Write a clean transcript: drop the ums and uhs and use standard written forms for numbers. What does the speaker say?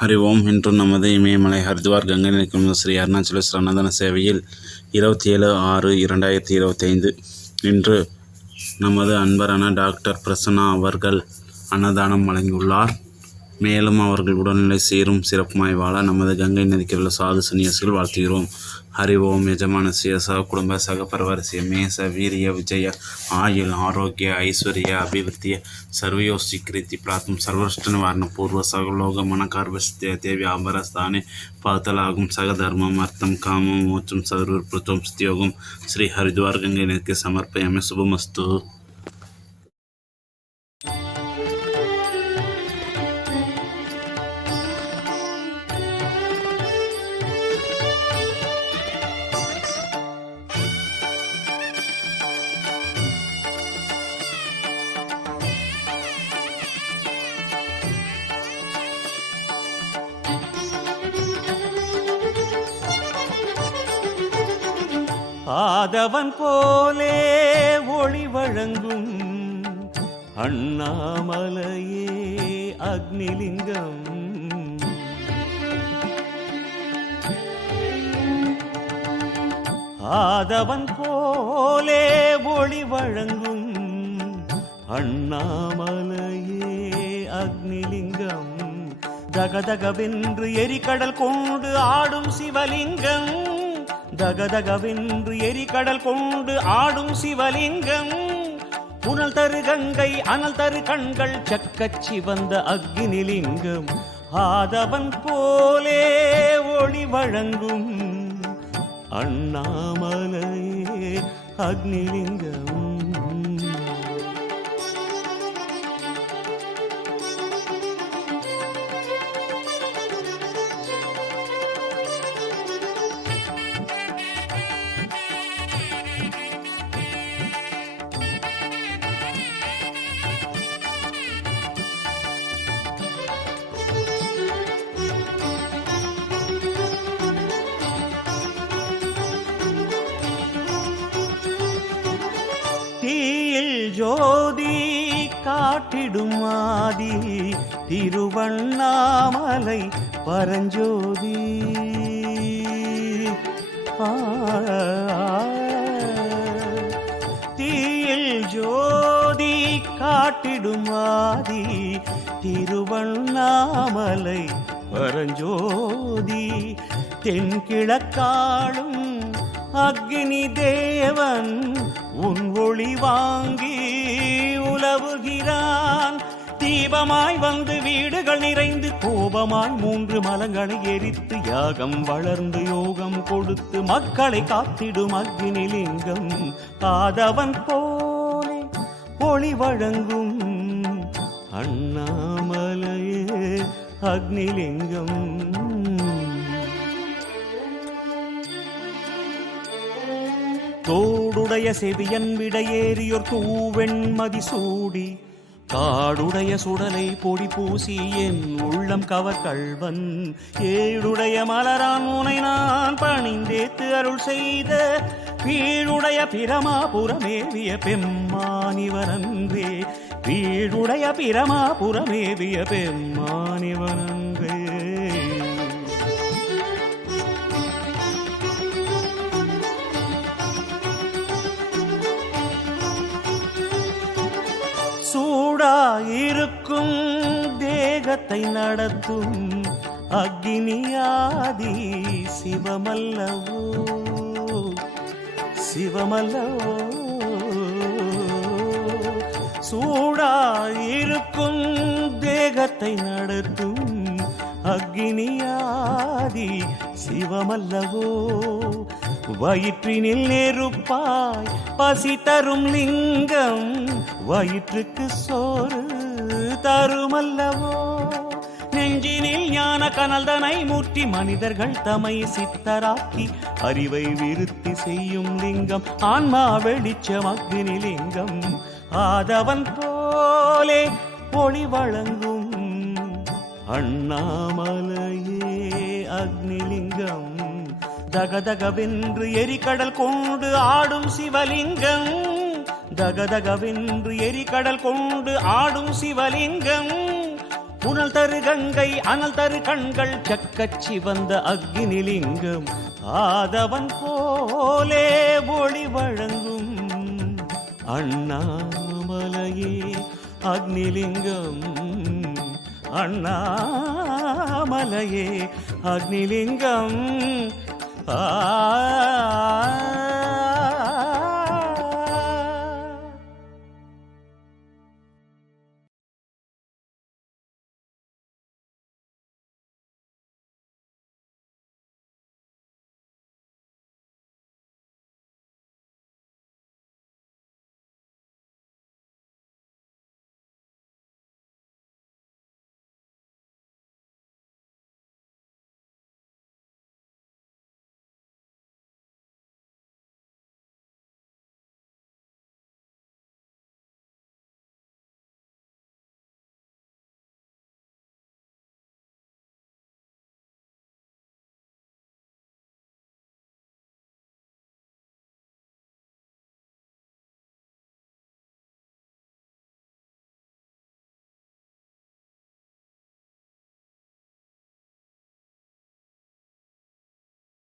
ஹரி ஓம். இன்று நமது இமயமலை ஹரித்வார் கங்கை நிற்கும் ஸ்ரீ அருணாச்சலேஸ்வரர் அன்னதான சேவையில் 27/6/2025 இன்று நமது அன்பரான டாக்டர் பிரசன்னா அவர்கள் அன்னதானம் வழங்கியுள்ளார். மேலும் அவர்கள் உடல்நிலை சீரும் சிறப்புமாய் வாழ நமது கங்கை நதிக்கு உள்ள சாது சன்னியாசிகள் வாழ்த்துகிறோம். ஹரி ஓம். ಯಜಮಾನಸ್ಯ ಸಹ ಕುಟುಂಬ ಸಹ ಪರವರಸ್ಯ ಮೇಸ ವೀರ್ಯ ವಿಜಯ ಆಯುಲ್ ಆರೋಗ್ಯ ಐಶ್ವರ್ಯ ಅಭಿವೃದ್ಧಿಯ ಸರ್ವಯೋಸ್ತೀಕೃತಿ ಪ್ರಾರ್ಥಂ ಸರ್ವಷ್ಟ ನಿವಾರಣ ಪೂರ್ವ ಸಗಲೋಕ ಮನಕಾರ್ವಸ್ತೆ ವ್ಯಾಪಾರ ಸ್ಥಾನೆ ಪಾತಲಾகும் சகதர்மம் அர்த்தம் காமம் மோட்சம் சர்வபிரத்தம் ஸ்தியோகம் ஸ்ரீ ஹரித்வார் கங்கை நதிக்கு சமர்ப்பயாமி. சுபமஸ்து. ஆதவன் போலே ஒளி வழங்கும் அண்ணாமலையே அக்னிலிங்கம். ஆதவன் போலே ஒளி வழங்கும் அண்ணாமலையே அக்னிலிங்கம். தகதகவென்று எரிகடல் கொண்டு ஆடும் சிவலிங்கம். தகதகவென்று எரிகடல் கொண்டு ஆடும் சிவலிங்கம். புனல் தரு கங்கை அனல் தரு கண்கள் சக்கச் சிவந்த அக்னிலிங்கம். ஆதவன் போலே ஒளி வழங்கும் அண்ணாமலையே அக்னிலிங்கம். தீயில் ஜோதி காட்டிடும் ஆதி திருவண்ணாமலை பரஞ்சோதி. தீயில் ஜோதி காட்டிடும் ஆதி திருவண்ணாமலை பரஞ்சோதி. தென்கிழக்காளும் அக்னி தேவன் உன் ஒளி வாங்கி உலவுகிறான். தீபமாய் வந்து வீடுகள் நிறைந்து கோபமாய் 3 மலங்களை எரித்து யாகம் வளர்ந்து யோகம் கொடுத்து மக்களை காத்திடும் அக்னிலிங்கம். ஆதவன் போலே ஒளி வழங்கும் அண்ணாமலையே அக்னிலிங்கம். தோடுடைய செவியன் விடையேறியோர் தூவெண்மதி சூடி காடுடைய சுடலை பொடி பூசி என் உள்ளம் கவர் கள்வன். ஏழுடைய மலரான் உனை நான் பணிந்தேத்து அருள் செய்த வீடுடைய பிரமாபுரமேவிய பெம்மானிவனன்றே. வீடுடைய பிரமாபுரமேவிய பெம்மானிவனன்றே. சூடாயிருக்கும் தேகத்தை நடத்தும் அக்னியாதி சிவமல்லவோ சிவமல்லவோ. சூடாயிருக்கும் தேகத்தை நடத்தும் அக்னியாதி சிவமல்லவோ. வயிற்றினில் நெருப்பாய் பசி தரும் லிங்கம். வயிற்றுக்கு சோறு தருமல்லவோ. நெஞ்சினில் ஞான கனல்தனை மூட்டி மனிதர்கள் தமை சித்தராக்கி அறிவை விருத்தி செய்யும் லிங்கம். ஆன்மா வெளிச்சம் அக்னிலிங்கம். ஆதவன் போலே ஒளி வழங்கும் அண்ணாமலையே அக்னிலிங்கம். தகதகவென்று எரிகடல் கொண்டு ஆடும் சிவலிங்கம். தகதகவென்று எரிகடல் கொண்டு ஆடும் சிவலிங்கம். புனல் தரு கங்கை அனல் தரு கண்கள் சக்கச் சிவந்த அக்னிலிங்கம் ஆதவன் போலே ஒளி வழங்கும் அண்ணாமலையே அக்னிலிங்கம் அண்ணாமலையே அக்னிலிங்கம்